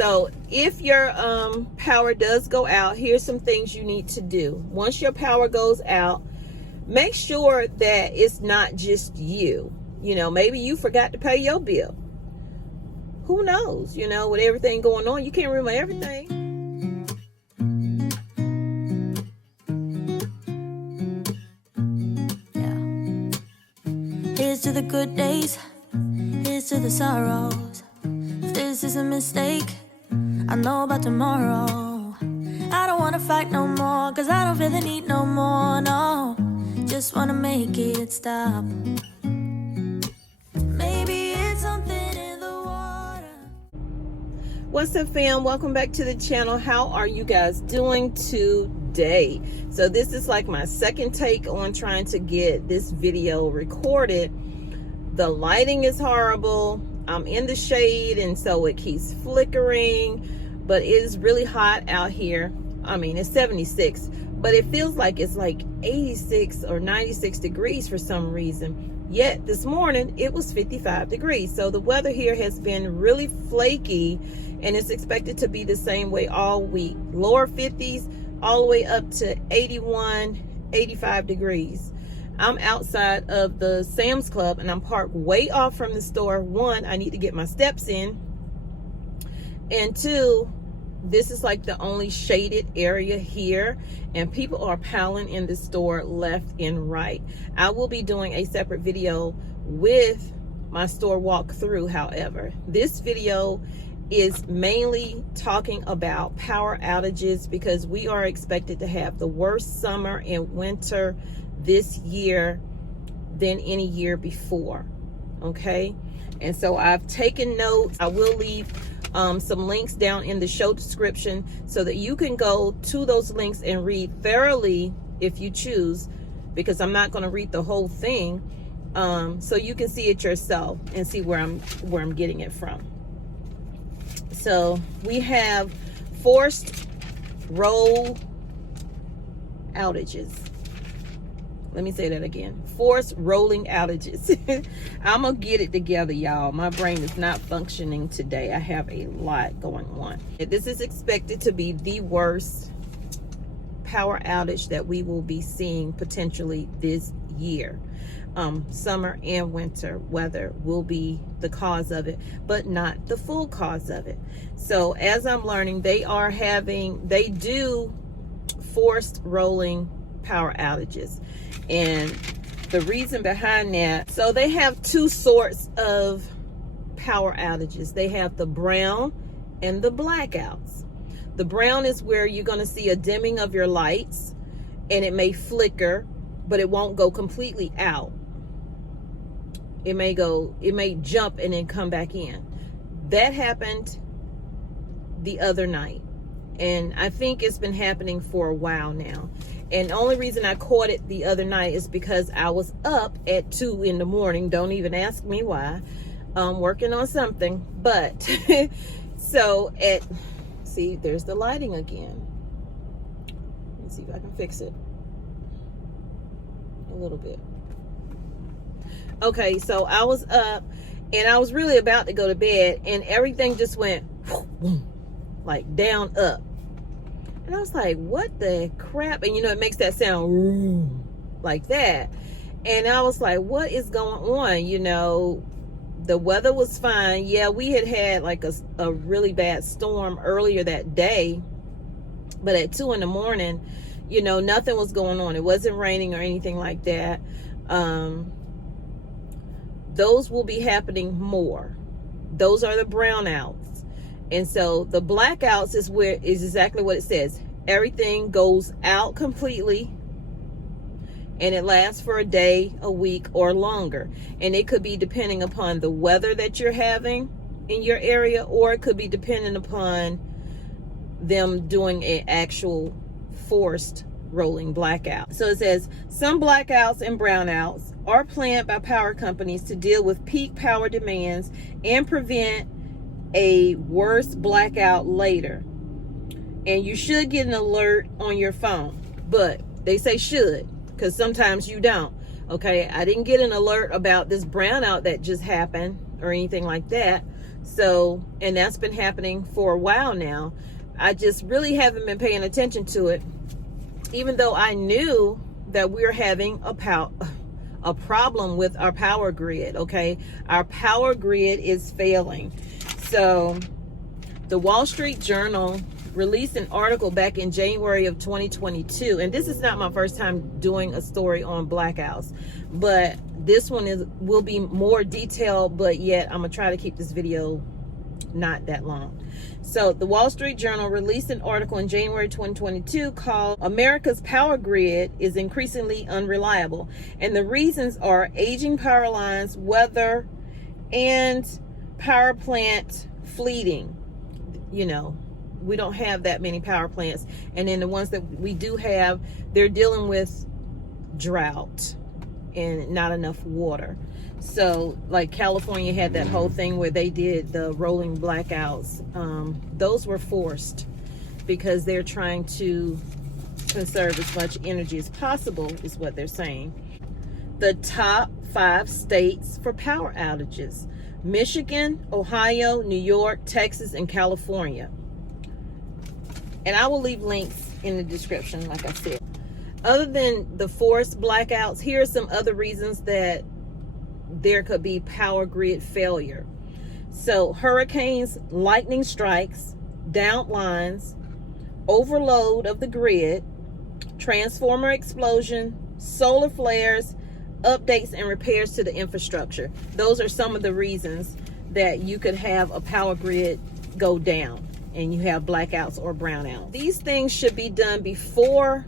So if your power does go out, here's some things you need to do. Once your power goes out, make sure that it's not just you. You know, maybe you forgot to pay your bill. Who knows? You know, with everything going on, you can't remember everything. Yeah. Here's to the good days. Here's to the sorrows. If this is a mistake, I know about tomorrow. I don't wanna fight no more, cause I don't feel the need no more, no. Just wanna make it stop. Maybe it's something in the water. What's up, fam? Welcome back to the channel. How are you guys doing today? So this is like my second take on trying to get this video recorded. The lighting is horrible. I'm in the shade and so it keeps flickering, but it is really hot out here. I mean, it's 76, but it feels like it's like 86 or 96 degrees for some reason. Yet this morning it was 55 degrees. So the weather here has been really flaky, and it's expected to be the same way all week. Lower 50s all the way up to 81, 85 degrees. I'm outside of the Sam's Club and I'm parked way off from the store. One, I need to get my steps in. And two, this is like the only shaded area here, and people are piling in the store left and right. I will be doing a separate video with my store walkthrough. However, this video is mainly talking about power outages because we are expected to have the worst summer and winter this year than any year before. Okay, and so I've taken notes. I will leave some links down in the show description so that you can go to those links and read thoroughly if you choose, because I'm not going to read the whole thing, so you can see it yourself and see where I'm getting it from. So we have forced roll outages. Let me say that again. Forced rolling outages. I'm going to get it together, y'all. My brain is not functioning today. I have a lot going on. This is expected to be the worst power outage that we will be seeing potentially this year. Summer and winter weather will be the cause of it, but not the full cause of it. So as I'm learning, they do forced rolling power outages. And the reason behind that, so they have two sorts of power outages. They have the brown and the blackouts. The brown is where you're going to see a dimming of your lights, and it may flicker, but it won't go completely out. It may jump and then come back in. That happened the other night, and I think it's been happening for a while now. And the only reason I caught it the other night is because I was up at 2 in the morning. Don't even ask me why. Working on something. But, so see, there's the lighting again. Let's see if I can fix it. A little bit. Okay, so I was up and I was really about to go to bed, and everything just went like down, up. And I was like, what the crap? And you know, it makes that sound like that. And I was like, what is going on? You know, the weather was fine. Yeah, we had like a really bad storm earlier that day. But at 2 in the morning, you know, nothing was going on. It wasn't raining or anything like that. Those will be happening more. Those are the brownouts. And so the blackouts is exactly what it says. Everything goes out completely, and it lasts for a day, a week, or longer. And it could be depending upon the weather that you're having in your area, or it could be dependent upon them doing an actual forced rolling blackout. So it says, some blackouts and brownouts are planned by power companies to deal with peak power demands and prevent a worse blackout later. And you should get an alert on your phone, but they say should, because sometimes you don't. Okay, I didn't get an alert about this brownout that just happened or anything like that. So, and that's been happening for a while now. I just really haven't been paying attention to it, even though I knew that we're having a problem with our power grid. Okay, our power grid is failing. So the Wall Street Journal released an article back in January of 2022, and this is not my first time doing a story on blackouts, but this one will be more detailed, but yet I'm gonna try to keep this video not that long. So the Wall Street Journal released an article in January 2022 called "America's Power Grid is Increasingly Unreliable," and the reasons are aging power lines, weather, and power plant fleeting. You know, we don't have that many power plants, and then the ones that we do have, they're dealing with drought and not enough water. So like California had that whole thing where they did the rolling blackouts. Those were forced because they're trying to conserve as much energy as possible, is what they're saying. The top 5 states for power outages: Michigan, Ohio, New York, Texas, and California. And I will leave links in the description, like I said. Other than the forced blackouts, here are some other reasons that there could be power grid failure. So hurricanes, lightning strikes, downed lines, overload of the grid, transformer explosion, solar flares, updates and repairs to the infrastructure. Those are some of the reasons that you could have a power grid go down and you have blackouts or brownouts. These things should be done before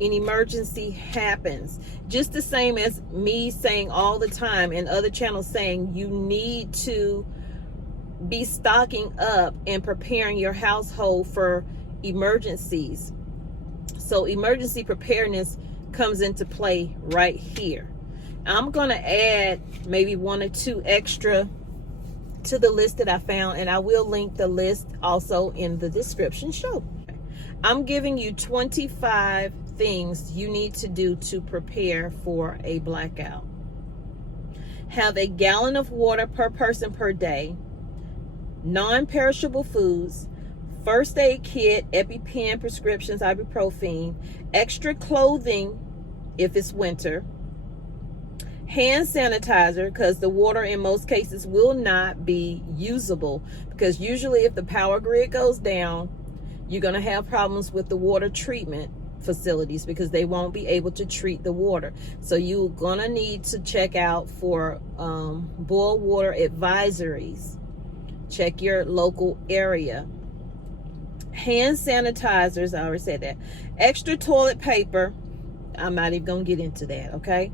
an emergency happens. Just the same as me saying all the time, and other channels saying, you need to be stocking up and preparing your household for emergencies. So emergency preparedness comes into play right here. I'm going to add maybe 1 or 2 extra to the list that I found, and I will link the list also in the description show. I'm giving you 25 things you need to do to prepare for a blackout. Have a gallon of water per person per day, non-perishable foods, first aid kit, EpiPen, prescriptions, ibuprofen, extra clothing if it's winter, hand sanitizer, because the water in most cases will not be usable, because usually if the power grid goes down, you're going to have problems with the water treatment facilities because they won't be able to treat the water. So you're going to need to check out for boil water advisories. Check your local area. Hand sanitizers, I already said that. Extra toilet paper. I'm not even going to get into that, okay?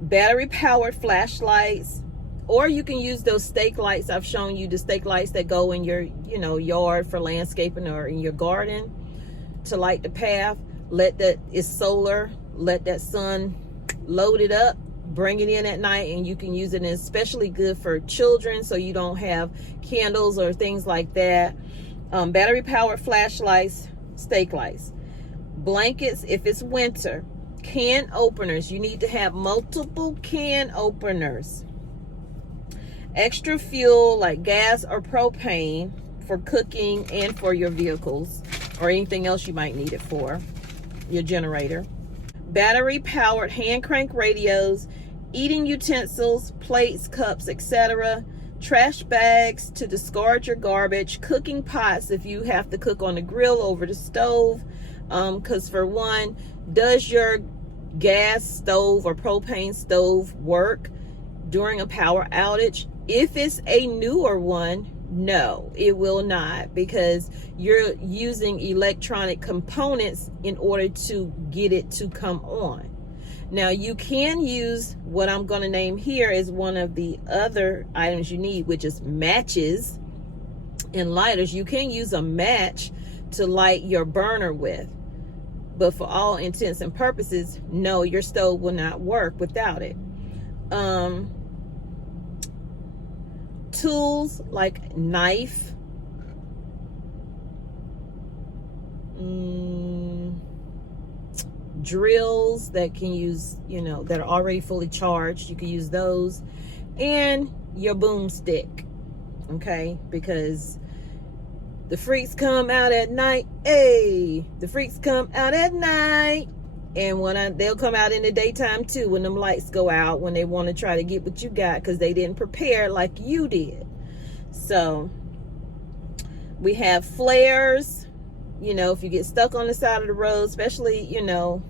Battery powered flashlights, or you can use those stake lights. I've shown you the stake lights that go in your, yard for landscaping or in your garden to light the path. Let that, it's solar, let that sun load it up, bring it in at night, and you can use it. And it's especially good for children, so you don't have candles or things like that. Battery powered flashlights, stake lights, blankets if it's winter, can openers. You need to have multiple can openers. Extra fuel like gas or propane for cooking and for your vehicles or anything else you might need it for, your generator. Battery powered hand crank radios, eating utensils, plates, cups, etc. Trash bags to discard your garbage, cooking pots if you have to cook on the grill over the stove, because for one, does your gas stove or propane stove work during a power outage? If it's a newer one, no, it will not, because you're using electronic components in order to get it to come on. Now you can use what I'm going to name here as one of the other items you need, which is matches and lighters. You can use a match to light your burner with, but for all intents and purposes, no, your stove will not work without it. Tools like knife, drills that can use, that are already fully charged, you can use those, and your boomstick. okay? Because the freaks come out at night. Hey, the freaks come out at night. And they'll come out in the daytime too, when them lights go out, when they want to try to get what you got because they didn't prepare like you did. So we have flares. You know, if you get stuck on the side of the road, especially, you know,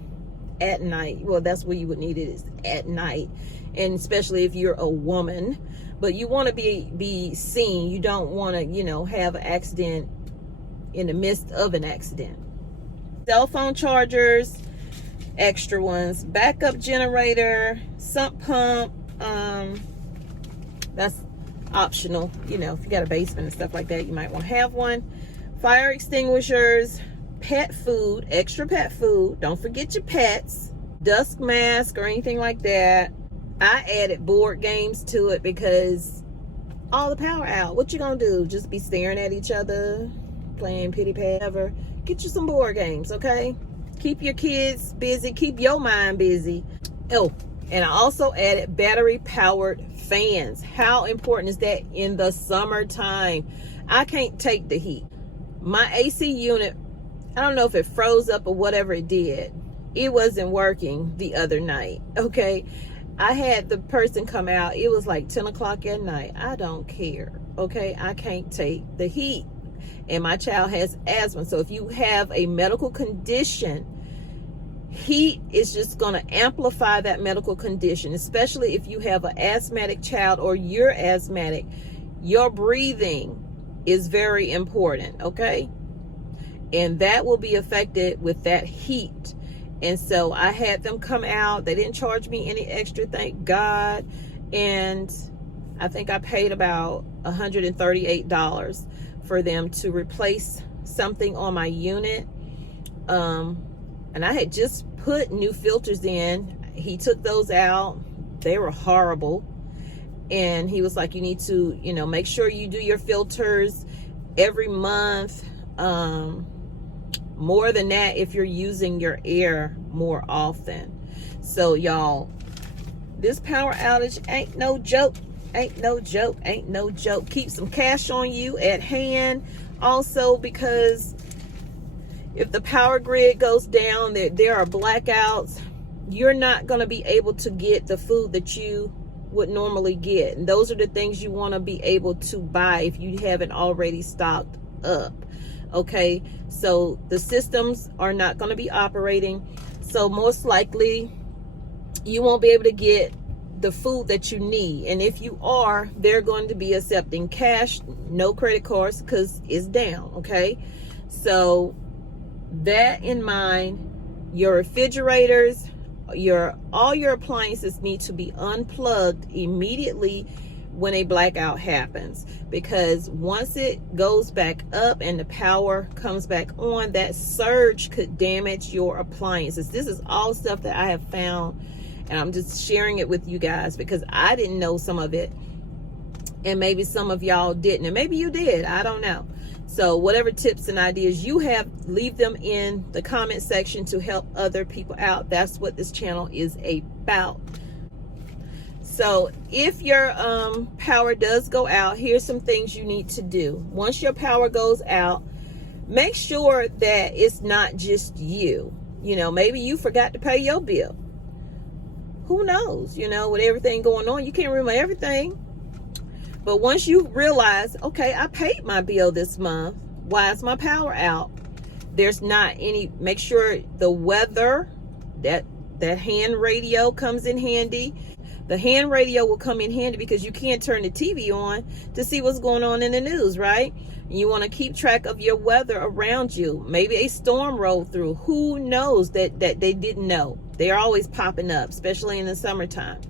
at night. Well, that's where you would need it, is at night. And especially if you're a woman. But you want to be seen. You don't want to, you know, have an accident in the midst of an accident. Cell phone chargers, extra ones, backup generator, sump pump. That's optional. You know, if you got a basement and stuff like that, you might want to have one. Fire extinguishers, pet food, extra pet food. Don't forget your pets. Dust mask or anything like that. I added board games to it because all the power out. What you gonna do? Just be staring at each other, playing pity pat ever? Get you some board games, okay? Keep your kids busy. Keep your mind busy. Oh, and I also added battery powered fans. How important is that in the summertime? I can't take the heat. My AC unit, I don't know if it froze up or whatever it did. It wasn't working the other night, okay? I had the person come out. It was like 10 o'clock at night. I don't care, okay? I can't take the heat. And my child has asthma. So if you have a medical condition, heat is just going to amplify that medical condition, especially if you have an asthmatic child or you're asthmatic. Your breathing is very important, okay? And that will be affected with that heat. And so I had them come out. They didn't charge me any extra, thank God. And I think I paid about $138 for them to replace something on my unit. And I had just put new filters in. He took those out. They were horrible. And he was like, you need to, you know, make sure you do your filters every month. More than that if you're using your air more often. So y'all, this power outage ain't no joke. Ain't no joke. Ain't no joke. Keep some cash on you at hand. Also, because if the power grid goes down, there are blackouts, you're not going to be able to get the food that you would normally get. And those are the things you want to be able to buy if you haven't already stocked up. Okay, so the systems are not going to be operating. So most likely you won't be able to get the food that you need. And if you are, they're going to be accepting cash, no credit cards, because it's down. Okay, so that in mind, your refrigerators, all your appliances need to be unplugged immediately when a blackout happens, because once it goes back up and the power comes back on, that surge could damage your appliances. This is all stuff that I have found, and I'm just sharing it with you guys because I didn't know some of it, and maybe some of y'all didn't, and maybe you did, I don't know. So whatever tips and ideas you have, leave them in the comment section to help other people out. That's what this channel is about. So if your power does go out, here's some things you need to do. Once your power goes out, make sure that it's not just you. You know, maybe you forgot to pay your bill. Who knows? You know, with everything going on, you can't remember everything. But once you realize, okay, I paid my bill this month, why is my power out? There's not any, make sure the weather, that hand radio comes in handy. The hand radio will come in handy because you can't turn the TV on to see what's going on in the news, right? You want to keep track of your weather around you. Maybe a storm rolled through. Who knows that they didn't know? They're always popping up, especially in the summertime.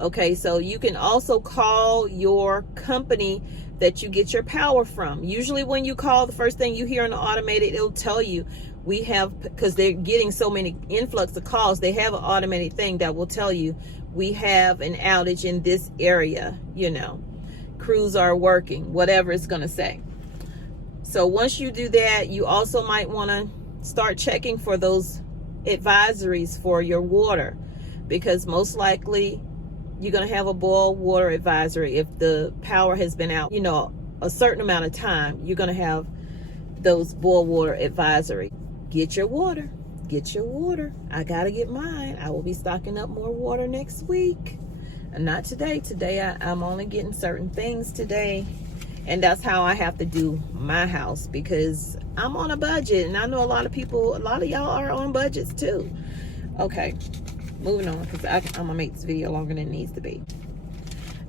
Okay, so you can also call your company that you get your power from. Usually when you call, the first thing you hear on the automated, it'll tell you we have, because they're getting so many influx of calls, they have an automated thing that will tell you we have an outage in this area, you know, crews are working, whatever it's going to say. So once you do that, you also might want to start checking for those advisories for your water, because most likely you're going to have a boil water advisory if the power has been out, you know, a certain amount of time, you're going to have those boil water advisory. Get your water. Get your water. I got to get mine. I will be stocking up more water next week. And not today. Today, I'm only getting certain things today. And that's how I have to do my house, because I'm on a budget. And I know a lot of y'all are on budgets too. Okay, moving on, because I'm going to make this video longer than it needs to be.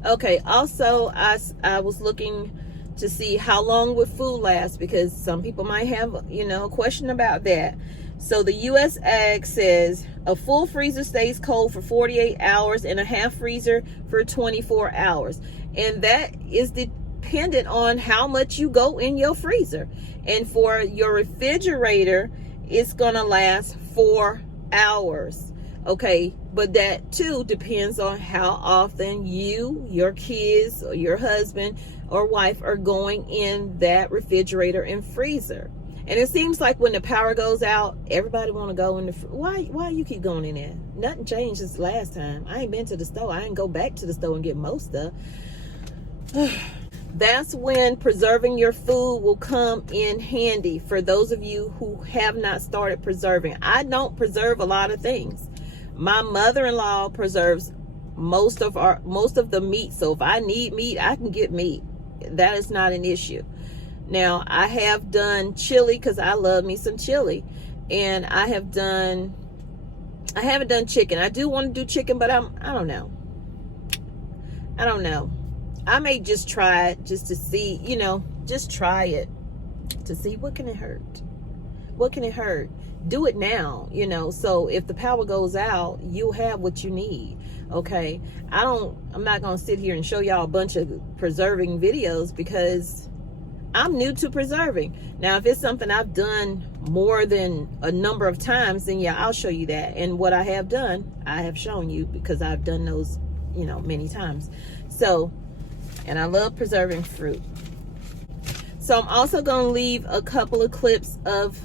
Okay, also, I was looking to see how long would food last, because some people might have, a question about that. So the U.S. Ag says a full freezer stays cold for 48 hours and a half freezer for 24 hours. And that is dependent on how much you go in your freezer. And for your refrigerator, it's going to last 4 hours. Okay, but that too depends on how often you, your kids, or your husband or wife are going in that refrigerator and freezer. And it seems like when the power goes out, everybody want to go in the why you keep going in there? Nothing changed since last time. I ain't been to the store. I ain't go back to the store and get most stuff. That's when preserving your food will come in handy for those of you who have not started preserving. I don't preserve a lot of things. My mother-in-law preserves most of the meat. So if I need meat, I can get meat. That is not an issue. Now, I have done chili because I love me some chili. And I haven't done chicken. I do want to do chicken, but I don't know. I may just try it just to see, just try it to see what can it hurt. What can it hurt? Do it now, so if the power goes out, you'll have what you need. Okay. I'm not going to sit here and show y'all a bunch of preserving videos because I'm new to preserving. Now, if it's something I've done more than a number of times, then yeah, I'll show you that. And what I have done, I have shown you because I've done those, many times. So, and I love preserving fruit. So I'm also going to leave a couple of clips of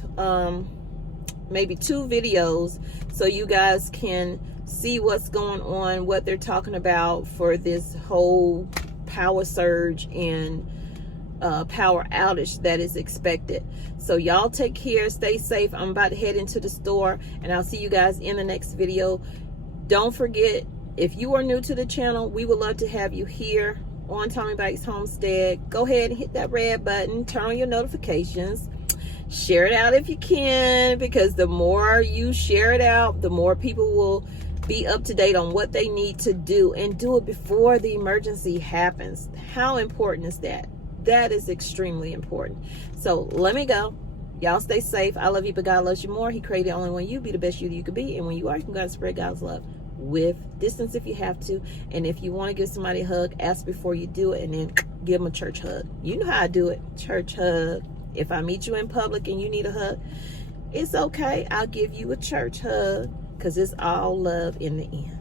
maybe 2 videos so you guys can see what's going on, what they're talking about for this whole power surge and power outage that is expected. So y'all take care, stay safe. I'm about to head into the store, and I'll see you guys in the next video. Don't forget, if you are new to the channel, we would love to have you here on Tommy Bikes Homestead. Go ahead and hit that red button, turn on your notifications, share it out if you can, because the more you share it out, the more people will be up to date on what they need to do, and do it before the emergency happens. How important is that? That is extremely important. So let me go. Y'all stay safe. I love you, but God loves you more. He created only one you. Be the best you that you could be. And when you are, you can go and spread God's love with distance if you have to. And if you want to give somebody a hug, ask before you do it, and then give them a church hug. You know how I do it. Church hug. If I meet you in public and you need a hug, it's okay. I'll give you a church hug, because it's all love in the end.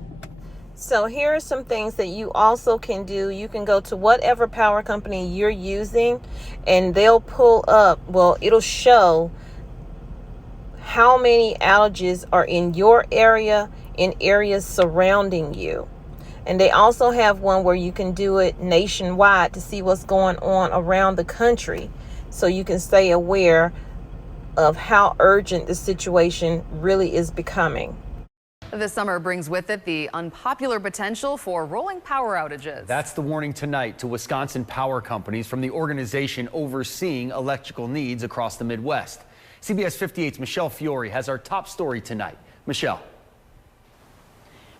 So here are some things that you also can do. You can go to whatever power company you're using, and they'll pull up, it'll show how many outages are in your area, in areas surrounding you. And they also have one where you can do it nationwide to see what's going on around the country, so you can stay aware of how urgent the situation really is becoming. This summer brings with it the unpopular potential for rolling power outages. That's the warning tonight to Wisconsin power companies from the organization overseeing electrical needs across the Midwest. CBS 58's Michelle Fiore has our top story tonight. Michelle.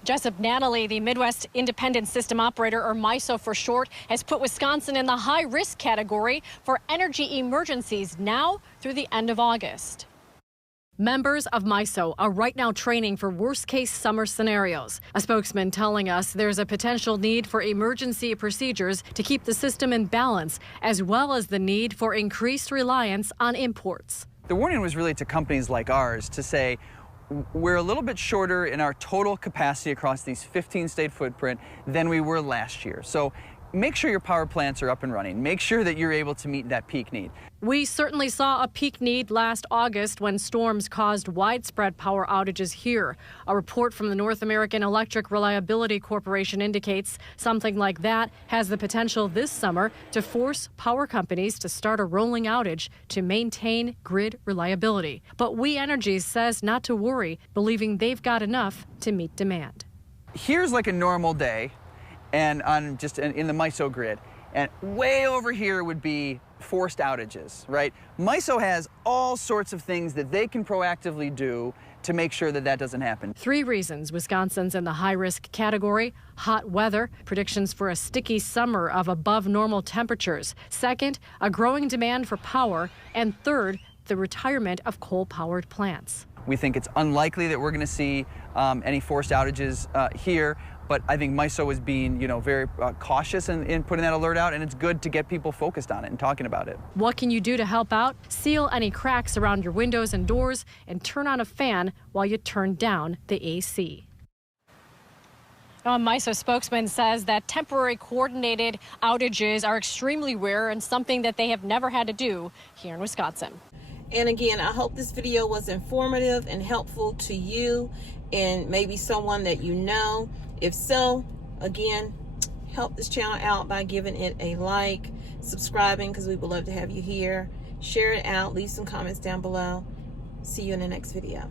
Jessup Natalie, the Midwest Independent System Operator, or MISO for short, has put Wisconsin in the high-risk category for energy emergencies now through the end of August. Members of MISO are right now training for worst-case summer scenarios. A spokesman telling us there's a potential need for emergency procedures to keep the system in balance, as well as the need for increased reliance on imports. The warning was really to companies like ours to say, we're a little bit shorter in our total capacity across these 15-state footprint than we were last year. So make sure your power plants are up and running. Make sure that you're able to meet that peak need. We certainly saw a peak need last August when storms caused widespread power outages here. A report from the North American Electric Reliability Corporation indicates something like that has the potential this summer to force power companies to start a rolling outage to maintain grid reliability. But We Energies says not to worry, believing they've got enough to meet demand. Here's like a normal day, and on just in the MISO grid, and way over here would be forced outages, right? MISO has all sorts of things that they can proactively do to make sure that that doesn't happen. 3 reasons Wisconsin's in the high-risk category: hot weather, predictions for a sticky summer of above normal temperatures; second, a growing demand for power; and third, the retirement of coal-powered plants. We think it's unlikely that we're going to see any forced outages here, but I think MISO is being, very cautious in putting that alert out, and it's good to get people focused on it and talking about it. What can you do to help out? Seal any cracks around your windows and doors, and turn on a fan while you turn down the AC. A MISO spokesman says that temporary coordinated outages are extremely rare and something that they have never had to do here in Wisconsin. And again, I hope this video was informative and helpful to you and maybe someone that you know. If so, again, help this channel out by giving it a like, subscribing, because we would love to have you here. Share it out, leave some comments down below. See you in the next video.